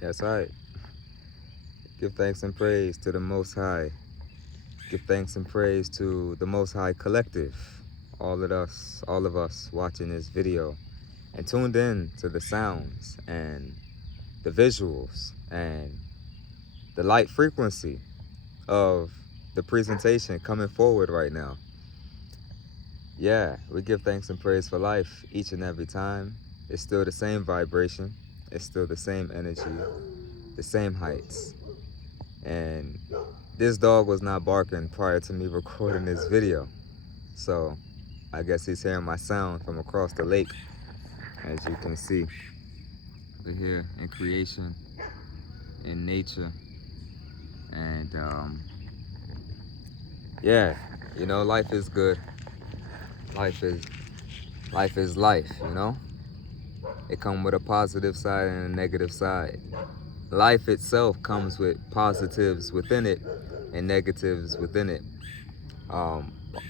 That's right. Give thanks and praise to the Most High. Give thanks and praise to the Most High Collective. All of us watching this video and tuned in to the sounds and the visuals and the light frequency of the presentation coming forward right now. Yeah, we give thanks and praise for life each and every time. It's still the same vibration. It's still the same energy, the same heights. And this dog was not barking prior to me recording this video. So I guess he's hearing my sound from across the lake. As you can see, we're here in creation, in nature. And yeah, you know, life is good. Life is life, you know? It comes with a positive side and a negative side. Life itself comes with positives within it and negatives within it. But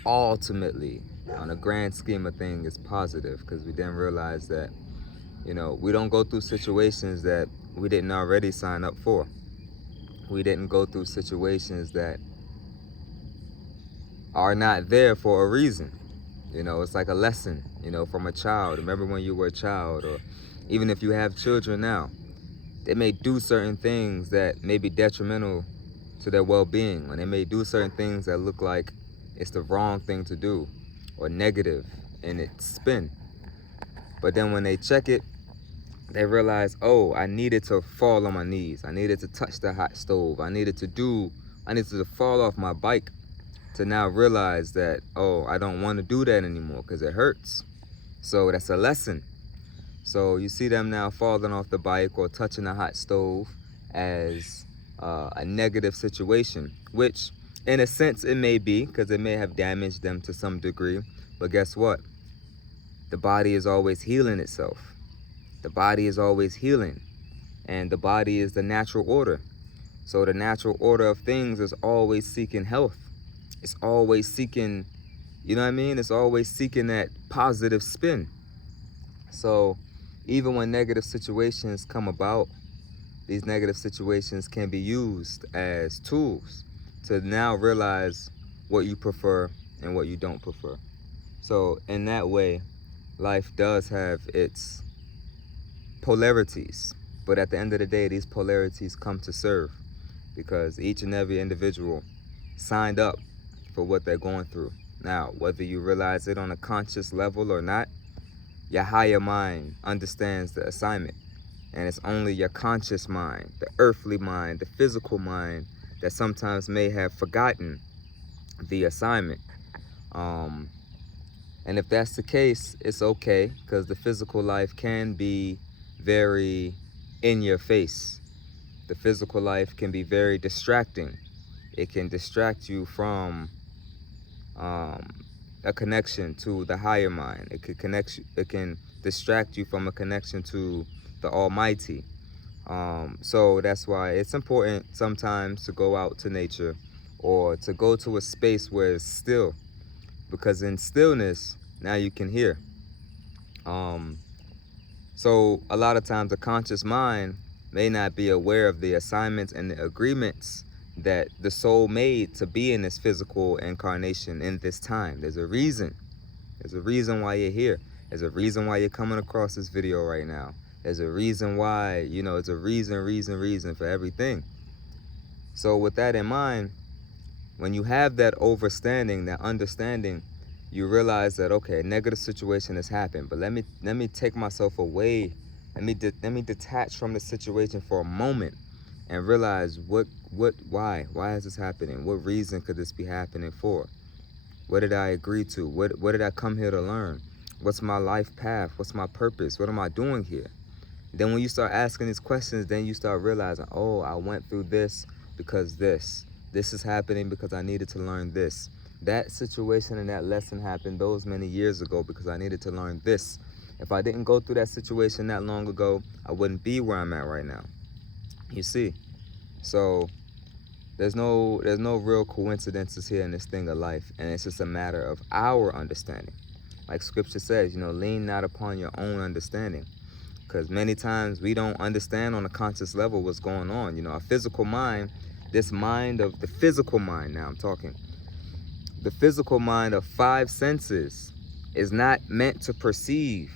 ultimately, on a grand scheme of things, it's positive because we didn't realize that, you know, we don't go through situations that we didn't already sign up for. We didn't go through situations that are not there for a reason. You know, it's like a lesson, you know, from a child. Remember when you were a child, or even if you have children now, they may do certain things that may be detrimental to their well-being, and they may do certain things that look like it's the wrong thing to do or negative in its spin. But then when they check it, they realize, oh, I needed to fall on my knees. I needed to touch the hot stove. I needed to fall off my bike to now realize that, oh, I don't want to do that anymore because it hurts. So that's a lesson. So you see them now falling off the bike or touching the hot stove as a negative situation, which in a sense it may be because it may have damaged them to some degree. But guess what? The body is always healing itself. The body is always healing, and the body is the natural order. So the natural order of things is always seeking health. It's always seeking, you know what I mean? It's always seeking that positive spin. So even when negative situations come about, these negative situations can be used as tools to now realize what you prefer and what you don't prefer. So in that way, life does have its polarities. But at the end of the day, these polarities come to serve because each and every individual signed up for what they're going through. Now, whether you realize it on a conscious level or not, your higher mind understands the assignment. And it's only your conscious mind, the earthly mind, the physical mind, that sometimes may have forgotten the assignment. And if that's the case, it's okay, because the physical life can be very in your face. The physical life can be very distracting. It can distract you from a connection to the higher mind. It can distract you from a connection to the Almighty. So that's why it's important sometimes to go out to nature or to go to a space where it's still, because in stillness, now you can hear. So a lot of times the conscious mind may not be aware of the assignments and the agreements that the soul made to be in this physical incarnation in this time. There's a reason. There's a reason why you're here. There's a reason why you're coming across this video right now. There's a reason why, you know, it's a reason for everything. So with that in mind, when you have that overstanding, that understanding, you realize that, okay, a negative situation has happened, but let me take myself away. Let me detach from the situation for a moment and realize why is this happening? What reason could this be happening for? What did I agree to? What did I come here to learn? What's my life path? What's my purpose? What am I doing here? Then when you start asking these questions, then you start realizing, oh, I went through this because this is happening because I needed to learn this. That situation and that lesson happened those many years ago because I needed to learn this. If I didn't go through that situation that long ago, I wouldn't be where I'm at right now. You see? So there's no real coincidences here in this thing of life, and it's just a matter of our understanding. Like scripture says, you know, lean not upon your own understanding. because many times we don't understand on a conscious level what's going on. You know, our physical mind, this mind of the physical mind, now I'm talking, the physical mind of 5 senses is not meant to perceive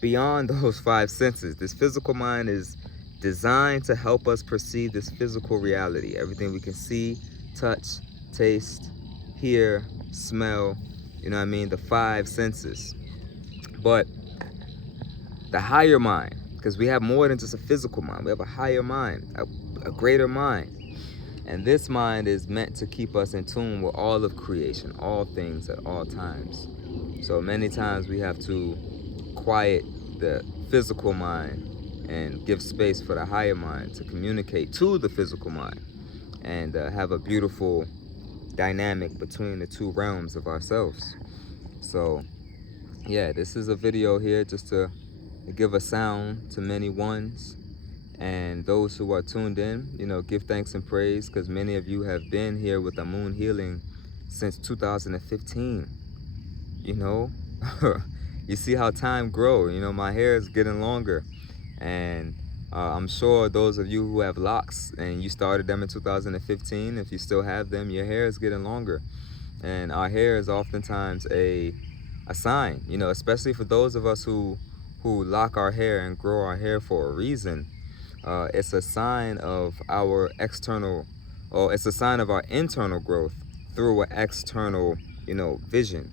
beyond those 5 senses. This physical mind is designed to help us perceive this physical reality. Everything we can see, touch, taste, hear, smell, you know what I mean? The 5 senses. But the higher mind, because we have more than just a physical mind, we have a higher mind, a greater mind. And this mind is meant to keep us in tune with all of creation, all things at all times. So many times we have to quiet the physical mind and give space for the higher mind to communicate to the physical mind and have a beautiful dynamic between the 2 realms of ourselves. So yeah, this is a video here just to give a sound to many ones, and those who are tuned in, you know, give thanks and praise, because many of you have been here with Amun Healing since 2015. You know, you see how time grows. You know, my hair is getting longer, and I'm sure those of you who have locks and you started them in 2015, if you still have them, your hair is getting longer. And our hair is oftentimes a sign, you know, especially for those of us who lock our hair and grow our hair for a reason. It's a sign of our external, or it's a sign of our internal growth through an external, you know, vision.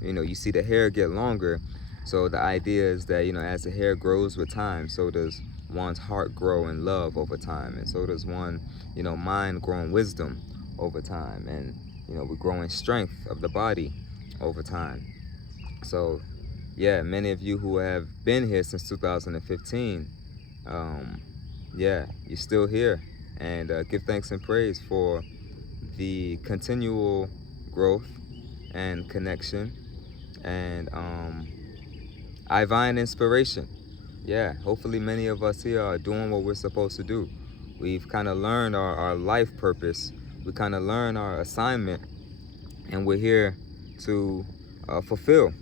You know, you see the hair get longer. So the idea is that, you know, as the hair grows with time, so does one's heart grow in love over time. And so does one, you know, mind grow in wisdom over time. And, you know, we grow in strength of the body over time. So, yeah, many of you who have been here since 2015, yeah, you're still here. And give thanks and praise for the continual growth and connection and divine inspiration. Yeah, hopefully many of us here are doing what we're supposed to do. We've kind of learned our life purpose. We kind of learned our assignment, and we're here to fulfill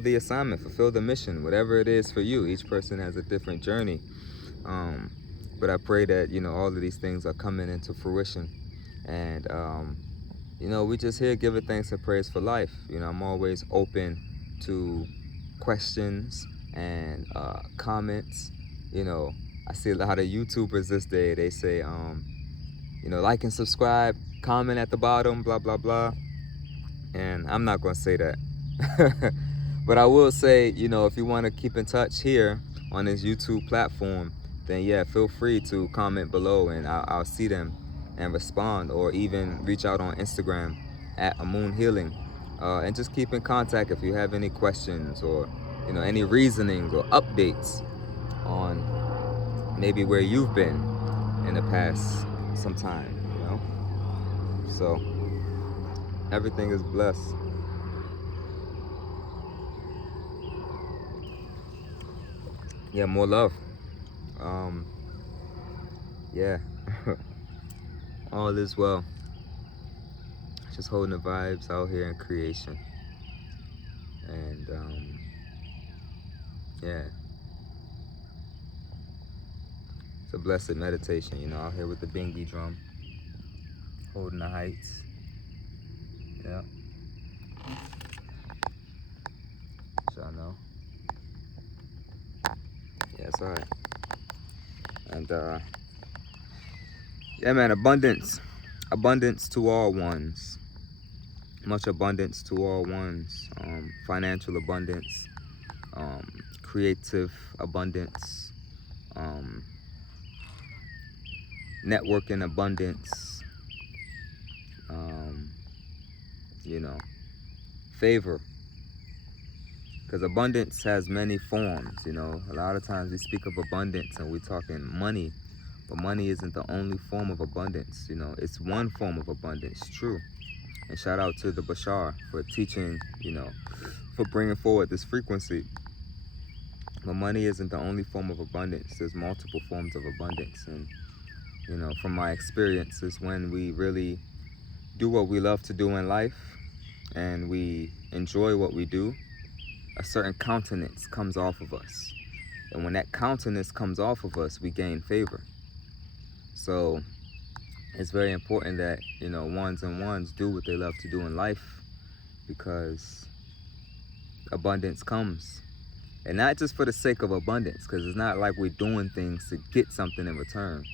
the assignment, fulfill the mission, whatever it is for you. Each person has a different journey. But I pray that, you know, all of these things are coming into fruition. And, you know, we just here giving thanks and praise for life. You know, I'm always open to questions and comments. You know, I see a lot of YouTubers this day, they say, you know, like and subscribe, comment at the bottom, blah, blah, blah. And I'm not going to say that. But I will say, you know, if you want to keep in touch here on this YouTube platform, then yeah, feel free to comment below and I'll see them and respond, or even reach out on Instagram at Amun Healing, and just keep in contact if you have any questions or, you know, any reasonings or updates on maybe where you've been in the past some time, you know. So everything is blessed. Yeah, more love. Yeah. All is well. Just holding the vibes out here in creation. And yeah, it's a blessed meditation, you know, out here with the bingy drum, holding the heights. Yeah. So I know. Yeah, it's alright. And yeah, man, abundance to all ones. Much abundance to all ones. Financial abundance, creative abundance, networking abundance, you know, favor. Because abundance has many forms, you know. A lot of times we speak of abundance and we're talking money, but money isn't the only form of abundance, you know. It's one form of abundance, true. And shout out to the Bashar for teaching, you know, for bringing forward this frequency. But money isn't the only form of abundance. There's multiple forms of abundance. And, you know, from my experiences, when we really do what we love to do in life and we enjoy what we do, a certain countenance comes off of us. And when that countenance comes off of us, we gain favor. So it's very important that, you know, ones and ones do what they love to do in life, because abundance comes. And not just for the sake of abundance, because it's not like we're doing things to get something in return,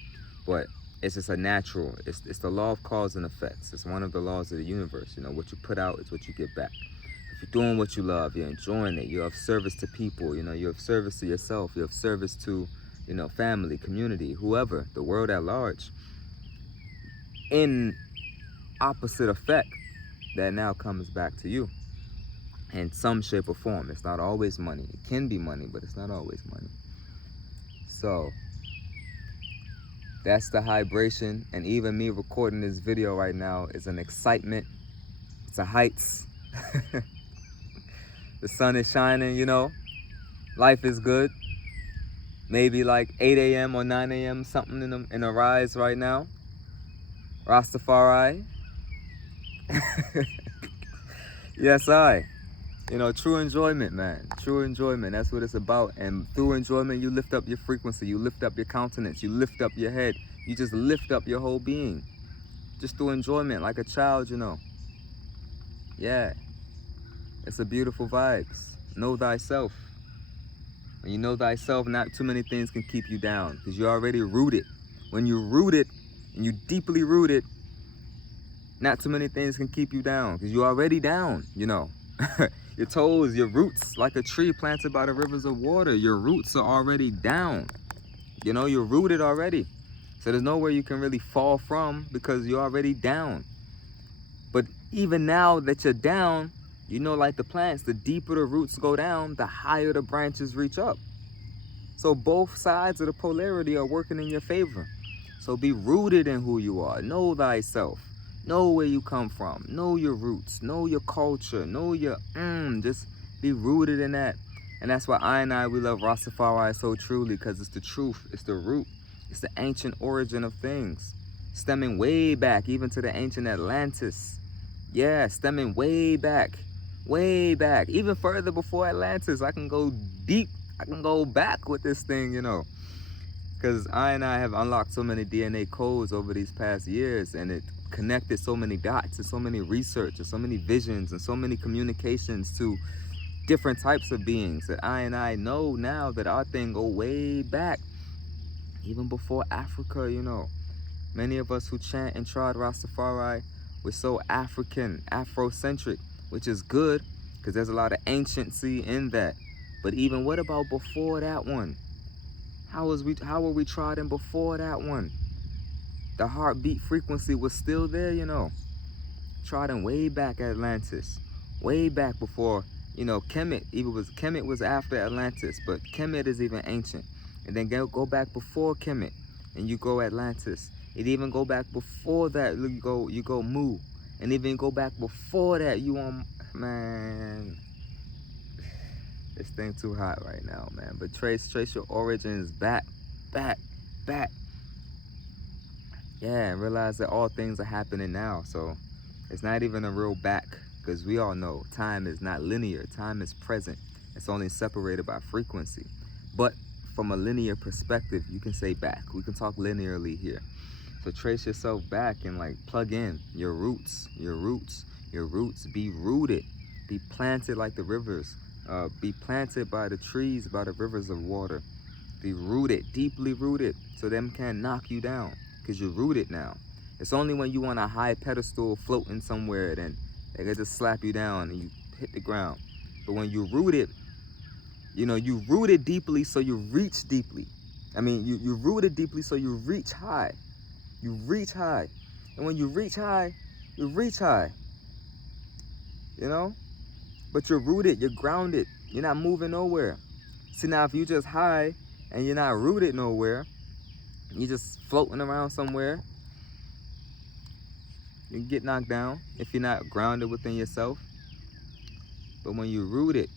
but it's just a natural, it's the law of cause and effects. It's one of the laws of the universe. You know, what you put out is what you get back. If you're doing what you love, you're enjoying it, you have service to people, you know, you have service to yourself, you have service to, you know, family, community, whoever, the world at large, in opposite effect, that now comes back to you in some shape or form. It's not always money. It can be money, but it's not always money. So that's the vibration. And even me recording this video right now is an excitement. It's a heights. The sun is shining, you know. Life is good. Maybe like 8 a.m. or 9 a.m. something in the rise right now. Rastafari. Yes, I. You know, true enjoyment, man. True enjoyment. That's what it's about. And through enjoyment, you lift up your frequency. You lift up your countenance. You lift up your head. You just lift up your whole being. Just through enjoyment, like a child, you know. Yeah. It's a beautiful vibes. Know thyself. When you know thyself, not too many things can keep you down, because you're already rooted. When you're rooted and you're deeply rooted, not too many things can keep you down, because you're already down, you know. Your toes, your roots, like a tree planted by the rivers of water, your roots are already down. You know, you're rooted already. So there's nowhere you can really fall from, because you're already down. But even now that you're down, you know, like the plants, the deeper the roots go down, the higher the branches reach up. So both sides of the polarity are working in your favor. So be rooted in who you are. Know thyself. Know where you come from. Know your roots. Know your culture. Know your just be rooted in that. And that's why we love Rastafari so truly, because it's the truth. It's the root. It's the ancient origin of things. Stemming way back, even to the ancient Atlantis. Yeah, stemming way back. Way back. Even further before Atlantis. I can go deep. I can go back with this thing, you know. Because I have unlocked so many DNA codes over these past years, and it connected so many dots and so many research and so many visions and so many communications to different types of beings that I know now that our thing go way back, even before Africa, you know. Many of us who chant and trod Rastafari, we're so African, Afrocentric, which is good, because there's a lot of anciency in that. But even what about before that one? How were we trodden before that one? The heartbeat frequency was still there, you know. Trodden way back at Atlantis. Way back before, you know, Kemet. Kemet was after Atlantis, but Kemet is even ancient. And then go back before Kemet, and you go Atlantis. It even go back before that, you go Mu. And even go back before that, you on, man. This thing too hot right now, man. But trace your origins back. Yeah, and realize that all things are happening now. So it's not even a real back, because we all know time is not linear. Time is present. It's only separated by frequency. But from a linear perspective, you can say back. We can talk linearly here. So trace yourself back and like plug in your roots. Be rooted. Be planted like the rivers. Be planted by the trees, by the rivers of water. Be rooted, deeply rooted, so them can't knock you down, because you're rooted now. It's only when you on a high pedestal floating somewhere, then they can just slap you down and you hit the ground. But when you're rooted, you know, you rooted deeply, so you reach deeply. I mean, you rooted deeply, so you reach high. You reach high. And when you reach high, you reach high. You know? But you're rooted, you're grounded, you're not moving nowhere. See, now if you just high and you're not rooted nowhere, you're just floating around somewhere, you can get knocked down if you're not grounded within yourself. But when you're rooted,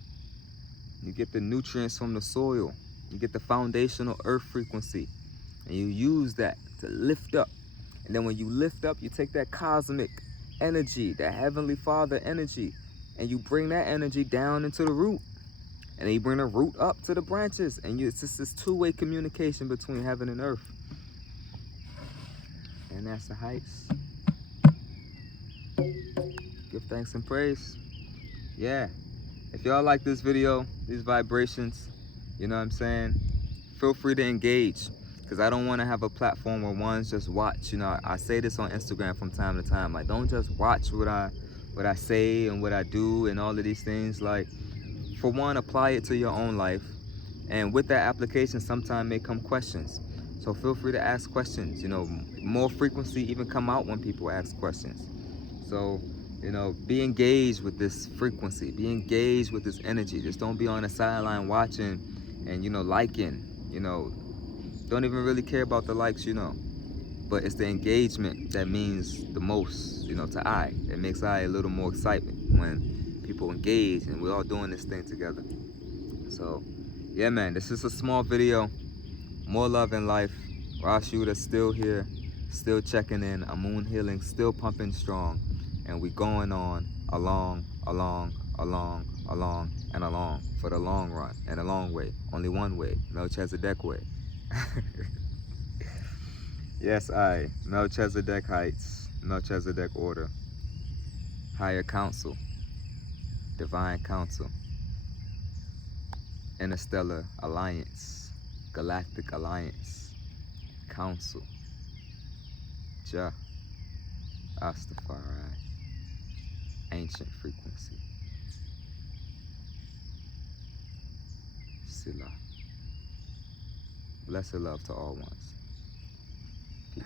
you get the nutrients from the soil, you get the foundational earth frequency, and you use that to lift up. And then when you lift up, you take that cosmic energy, that heavenly father energy, and you bring that energy down into the root. And then you bring the root up to the branches, and it's just this two-way communication between heaven and earth. And that's the heights. Give thanks and praise. Yeah. If y'all like this video, these vibrations, you know what I'm saying? Feel free to engage, because I don't want to have a platform where ones just watch. You know, I say this on Instagram from time to time. Like, don't just watch what I say and what I do and all of these things. Like, for one, apply it to your own life. And with that application, sometimes may come questions. So feel free to ask questions. You know, more frequency even come out when people ask questions. So, you know, be engaged with this frequency. Be engaged with this energy. Just don't be on the sideline watching and, you know, liking. You know, don't even really care about the likes, you know. But it's the engagement that means the most, you know, to I. It makes I a little more excitement when people engage and we're all doing this thing together. So, yeah, man, this is a small video. More love in life. Ross Shooter still here, still checking in. Amun Healing still pumping strong. And we going on along for the long run and a long way. Only one way, Melchizedek way. Yes, I, Melchizedek Heights, Melchizedek Order, Higher Council, Divine Council, Interstellar Alliance, Galactic Alliance, Council, Jah, Astafari, Ancient Frequency, Sila. Blessed love to all ones. Peace.